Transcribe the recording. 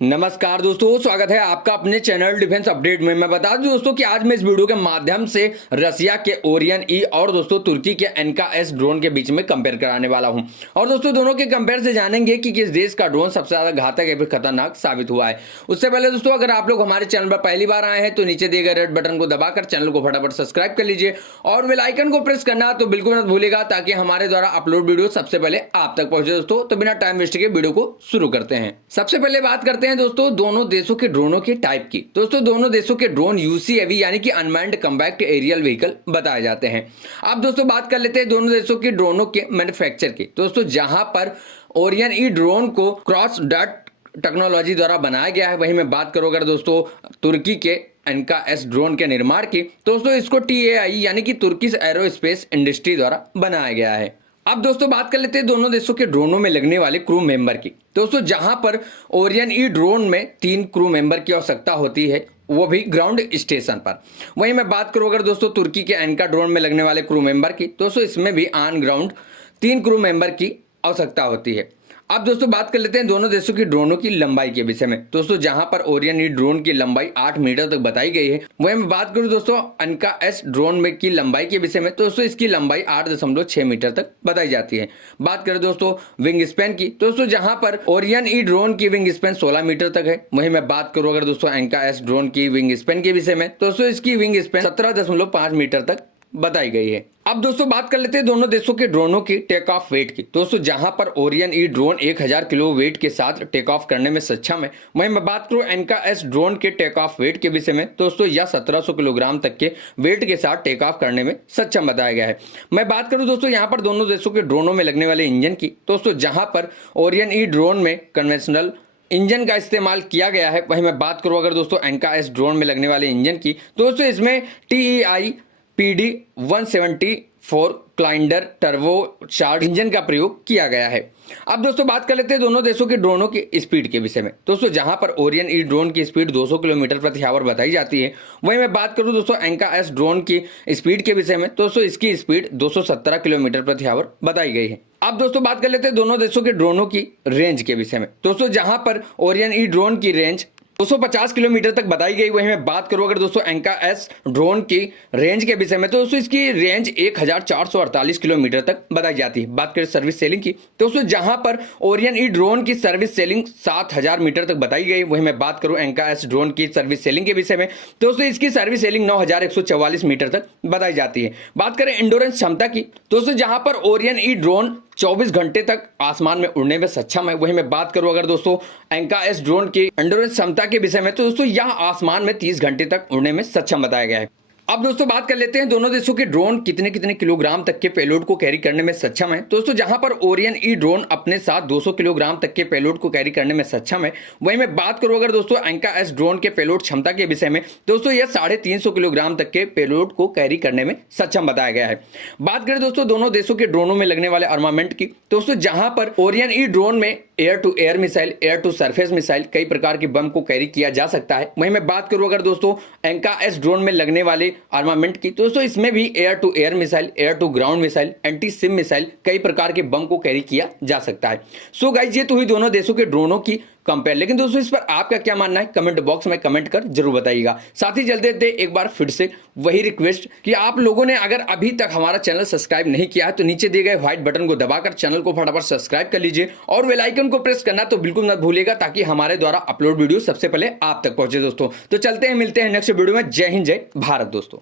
नमस्कार दोस्तों, स्वागत है आपका अपने चैनल डिफेंस अपडेट में। मैं बता दूं दोस्तों कि आज मैं इस वीडियो के माध्यम से रसिया के ओरियन ई और दोस्तों तुर्की के एनका-एस ड्रोन के बीच में कंपेयर कराने वाला हूं। और दोस्तों दोनों के कंपेयर से जानेंगे कि किस देश का ड्रोन सबसे ज्यादा घातक या फिर खतरनाक साबित हुआ है। उससे पहले दोस्तों अगर आप लोग हमारे चैनल पर पहली बार आए हैं तो नीचे दिए गए रेड बटन को दबाकर चैनल को फटाफट सब्सक्राइब कर लीजिए और बेल आइकन को प्रेस करना तो बिल्कुल मत भूलिएगा, ताकि हमारे द्वारा अपलोड वीडियो सबसे पहले आप तक पहुंचे। दोस्तों तो बिना टाइम वेस्ट के वीडियो को शुरू करते हैं। सबसे पहले बात करते हैं दोस्तों दोनों देशों के ड्रोनों के टाइप की। दोस्तों दोनों देशों के ड्रोन यूसीएवी यानी कि अनमैन्ड कॉम्बैट एरियल व्हीकल बताए जाते हैं। अब दोस्तों बात कर लेते हैं दोनों देशों के ड्रोनों के मैन्युफैक्चर की। दोस्तों जहां पर ओरियन ई ड्रोन को क्रॉस डॉट टेक्नोलॉजी द्वारा बनाया गया है, वहीं मैं बात करूं अगर दोस्तों तुर्की के एनका-एस ड्रोन के निर्माण की, तो दोस्तों इसको टीएआई यानी कि तुर्किश एरोस्पेस इंडस्ट्री द्वारा बनाया गया है। अब दोस्तों बात कर लेते हैं दोनों देशों के ड्रोनों में लगने वाले क्रू मेंबर की। दोस्तों जहां पर ओरियन ई ड्रोन में 3 क्रू मेंबर की आवश्यकता होती है, वो भी ग्राउंड स्टेशन पर। वहीं मैं बात करूं अगर दोस्तों तुर्की के एनका ड्रोन में लगने वाले क्रू मेंबर की, दोस्तों इसमें भी ऑन ग्राउंड 3 क्रू मेंबर की आवश्यकता होती है। अब दोस्तों बात कर लेते हैं दोनों देशों की ड्रोनों की लंबाई के विषय में। दोस्तों जहां पर ओरियन ई ड्रोन की लंबाई 8 मीटर तक बताई गई है, वहीं मैं बात करूं दोस्तों एनका-एस ड्रोन में की लंबाई के विषय में, तो दोस्तों इसकी लंबाई 8.6 मीटर तक बताई जाती है। बात करें दोस्तों विंग स्पैन की, दोस्तों जहां पर ओरियन ई ड्रोन की विंग स्पैन 16 मीटर तक है। वहीं मैं बात करूं अगर दोस्तों एनका-एस ड्रोन की विंग स्पैन के विषय में, दोस्तों इसकी विंग स्पैन 17.5 मीटर तक बताई गई है। अब दोस्तों बात कर लेते हैं दोनों देशों के ड्रोनों की टेक ऑफ वेट की। दोस्तों जहां पर Orion E drone 1000 kilo weight के साथ टेक ऑफ करने में सक्षम है, वहीं मैं बात करूं एनका-एस ड्रोन के टेक ऑफ वेट के विषय में, दोस्तों यह 1700 किलोग्राम तक के वेट के साथ टेक ऑफ करने में सक्षम बताया गया है। मैं बात करूं दोस्तों यहां पर दोनों देशों के ड्रोनों में लगने वाले इंजन की, दोस्तों जहां पर ओरियन ई ड्रोन में कन्वेंशनल इंजन का इस्तेमाल किया गया है, वहीं मैं बात करूं अगर दोस्तों एनका-एस ड्रोन में लगने वाले इंजन की, दोस्तों इसमें TEI PD 174 cylinder turbo charge engine का प्रयोग किया गया है। अब दोस्तों बात कर लेते हैं दोनों देशों के ड्रोनों की स्पीड के विषय में। दोस्तों जहां पर ओरियन ई ड्रोन की स्पीड 200 किलोमीटर प्रति आवर बताई जाती है, वहीं मैं बात करूं दोस्तों एनका-एस ड्रोन की स्पीड के विषय में, दोस्तों इसकी स्पीड 217 किलोमीटर प्रति आवर बताई गई है। अब दोस्तों बात कर लेते हैं दोनों देशों के ड्रोनों की रेंज के विषय में। दोस्तों जहां पर ओरियन ई ड्रोन की रेंज 250 किलोमीटर तक बताई गई, वहीं मैं बात करूं अगर दोस्तों एनका-एस ड्रोन की रेंज के विषय में, तो दोस्तों इसकी रेंज 1448 किलोमीटर तक बताई जाती है। बात करें सर्विस सेलिंग की, दोस्तों जहां पर ओरियन ई ड्रोन की सर्विस सेलिंग 7000 मीटर तक बताई गई, वहीं मैं बात करूं एनका-एस ड्रोन की सर्विस सेलिंग के विषय में, दोस्तों इसकी सर्विस सेलिंग 9144 मीटर तक बताई जाती है। बात करें एंडोरेंस क्षमता की, दोस्तों जहां पर ओरियन ई ड्रोन 24 घंटे तक आसमान में उड़ने में सक्षम है, वहीं मैं बात करूं अगर दोस्तों एनका-एस ड्रोन की एंडोरेंस क्षमता के विषय में, तो दोस्तों यह आसमान में 30 घंटे तक उड़ने में सक्षम बताया गया है। अब दोस्तों बात कर लेते हैं दोनों देशों के ड्रोन कितने कितने किलोग्राम तक के पेलोड को कैरी करने में सक्षम है। दोस्तों जहां पर ओरियन ई ड्रोन अपने साथ 200 किलोग्राम तक के पेलोड को कैरी करने में सक्षम है, वहीं मैं बात करूं अगर दोस्तों एनका-एस ड्रोन के पेलोड क्षमता के विषय में, दोस्तों यह 350 किलोग्राम तक के पेलोड को कैरी करने में सक्षम बताया गया है। बात करें दोस्तों दोनों देशों के ड्रोनों में लगने वाले आर्मामेंट की, दोस्तों जहां पर ओरियन ई ड्रोन में air to air missile, air to surface missile, कई प्रकार की बम को कैरी किया जा सकता है। वहीं मैं बात करूं अगर दोस्तों एनका-एस ड्रोन में लगने वाले आर्मामेंट की, दोस्तों इसमें भी air to air missile, air to ground missile, anti sim missile, कई प्रकार के बम को कैरी किया जा सकता है। सो गाइस ये तो हुई दोनों देशों के ड्रोनों की कंपेयर, लेकिन दोस्तों इस पर आपका क्या मानना है कमेंट बॉक्स में कमेंट कर जरूर बताइएगा। साथ ही चलते एक बार फिर से वही रिक्वेस्ट कि आप लोगों ने अगर अभी तक हमारा चैनल सब्सक्राइब नहीं किया है, तो नीचे दिए गए व्हाइट बटन को दबाकर चैनल को फटाफट सब्सक्राइब कर लीजिए और बेल आइकन को प्रेस करना तो बिल्कुल मत भूलिएगा, ताकि हमारे द्वारा अपलोड वीडियो सबसे पहले आप तक पहुंचे। दोस्तों तो चलते हैं, मिलते हैं नेक्स्ट वीडियो में। जय हिंद, जय भारत दोस्तों।